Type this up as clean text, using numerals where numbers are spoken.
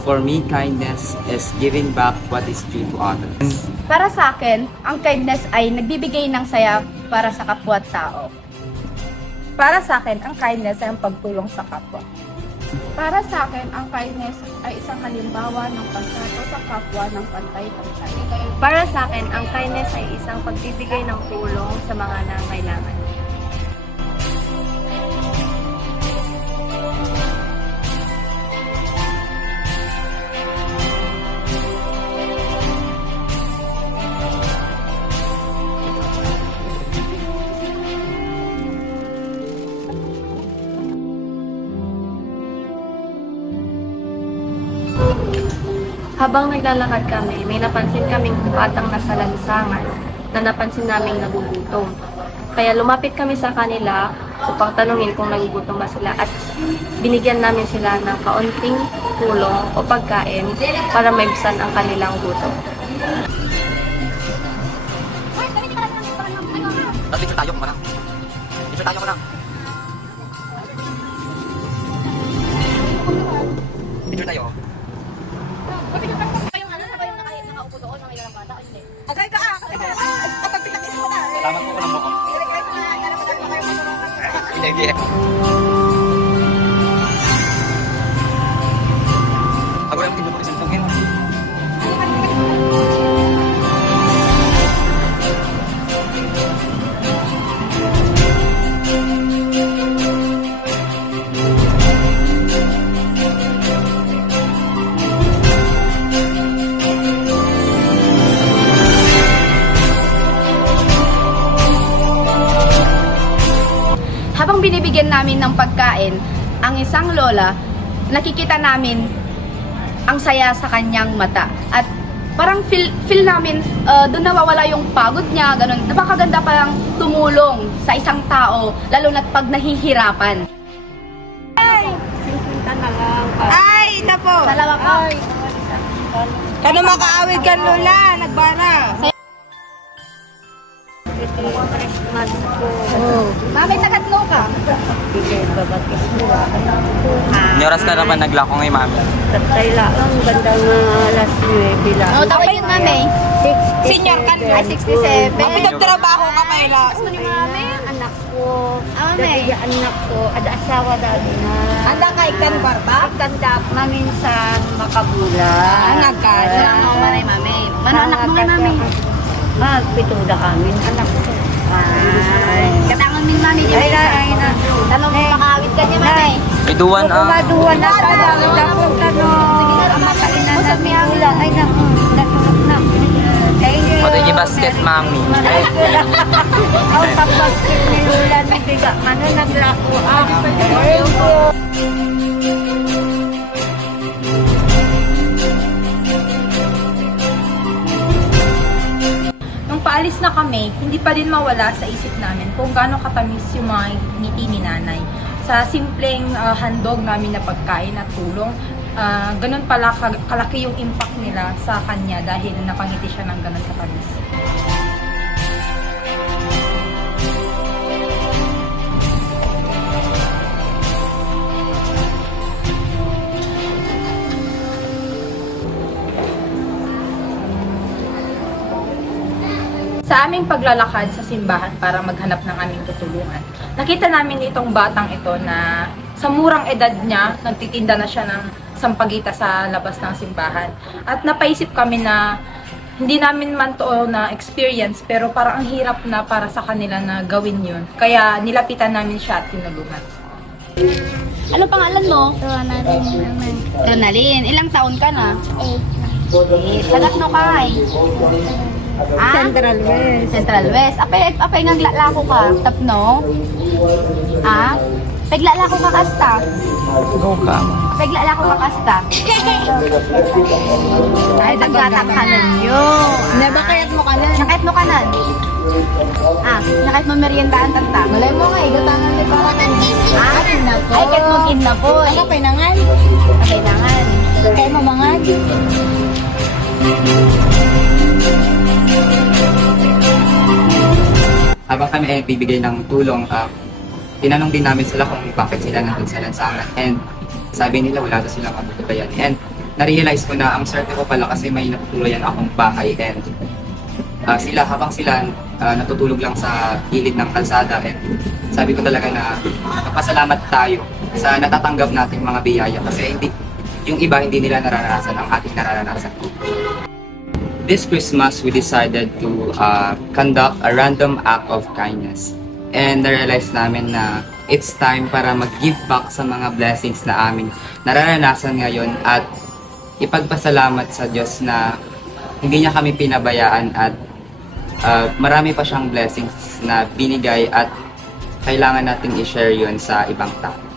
For me, kindness is giving back what is due to others. Para sa akin, ang kindness ay nagbibigay ng saya para sa kapwa-tao. Para sa akin, ang kindness ay ang pagtulong sa kapwa. Para sa akin, ang kindness ay isang halimbawa ng pagtrato sa kapwa ng pantay-pantay. Para sa akin, ang kindness ay isang pagbibigay ng tulong sa mga nangangailangan. Habang naglalakad kami, may napansin kaming batang nasa lansangan na napansin naming nagugutom. Kaya lumapit kami sa kanila upang tanungin kung nagugutom ba sila at binigyan namin sila ng kaunting tulong o pagkain para maibsan ang kanilang gutom. Picture tayo kung manang. Picture tayo manang. Picture tayo. Salamat po ko ng buko. Hindi. Ako lang tingin ko sa tungin. Habang binibigyan namin ng pagkain ang isang lola, nakikita namin ang saya sa kanyang mata. At parang feel namin doon nawawala yung pagod niya, ganun. Napakaganda palang tumulong sa isang tao, lalo na pag nahihirapan. Ay, ito po. Salamat po. Kano makaawid ka, Lola? Nagbara. Christmas po. Mami, tagatlo ka. Babakis mo. Ni oras ka naman naglako ngay mami. Tatay lang. Gandang alas 9 lang. O, tawag yun, mami. Senior ka Ay, 67. Pinagtrabaho ka pa ila. Gusto ni mami? Anak ko. Mami. Dati anak ko. Ada asawa dati na. Anda kay kan barba? Kandak maminsan makabulan. Nagkala. Ano, manay, mami. Mano, anak mo nga, mami. Magpituda kami. Anak ko. Ay, katangon min, mami. Ay na. Tanong mo makawit ka niya, mami. Iduan ang Kumaduan na talaga. Tapos Sige nga, Amakainan usap na niya. mula. Ay naku. Natulog na. Thank you. pati yung basket mami. Ay, Ang tapaskin ni Lula na biga. Ano naglako ang. Thank you. Nung paalis na kami, hindi pa din mawala sa isip namin kung gaano katamis yung mga ngiti ni nanay. Sa simpleng handog namin na pagkain at tulong, ganun pala kalaki yung impact nila sa kanya dahil napangiti siya ng ganun katamis. Sa aming paglalakad sa simbahan para maghanap ng aming tutulungan, nakita namin itong batang ito na sa murang edad niya, nagtitinda na siya ng sampagita sa labas ng simbahan. At napaisip kami na hindi namin man to na experience, pero parang ang hirap na para sa kanila na gawin yun. Kaya nilapitan namin siya at tinulungan. Ano pangalan mo? Ronalyn. Ilang taon ka na? 8. Tagatlo ka ay? Ah? Central West. Central West. Apay nga lako ka. Tapno? Ah? Paglalako ka kasta? go ka. Paglalako ka kasta? Ay, nagkatak ka ninyo. Nabakayat mo ka na. Nakait mo kanan? Ah, nakait mo meriendaan tanta? Malay mo nga, igutangan ni para Ah, ay, kat mo kinna po. Ano pinangan? Kailangan. Kaya mo mga Habang kami ay bibigay ng tulong, tinanong din namin sila kung bakit sila nandun sa lansangan. And sabi nila wala daw silang mabububayan. And na-realize ko na ang swerte ko pala kasi may natutuluyan akong bahay and habang sila natutulog lang sa gilid ng kalsada and sabi ko talaga na napasalamat tayo sa natatanggap nating mga biyaya kasi yung iba hindi nila nararanasan ang ating nararanasan. This Christmas, we decided to conduct a random act of kindness and na-realize namin na it's time para mag-give back sa mga blessings na amin nararanasan ngayon at ipagpasalamat sa Diyos na hindi niya kami pinabayaan at marami pa siyang blessings na binigay at kailangan natin i-share yun sa ibang tao.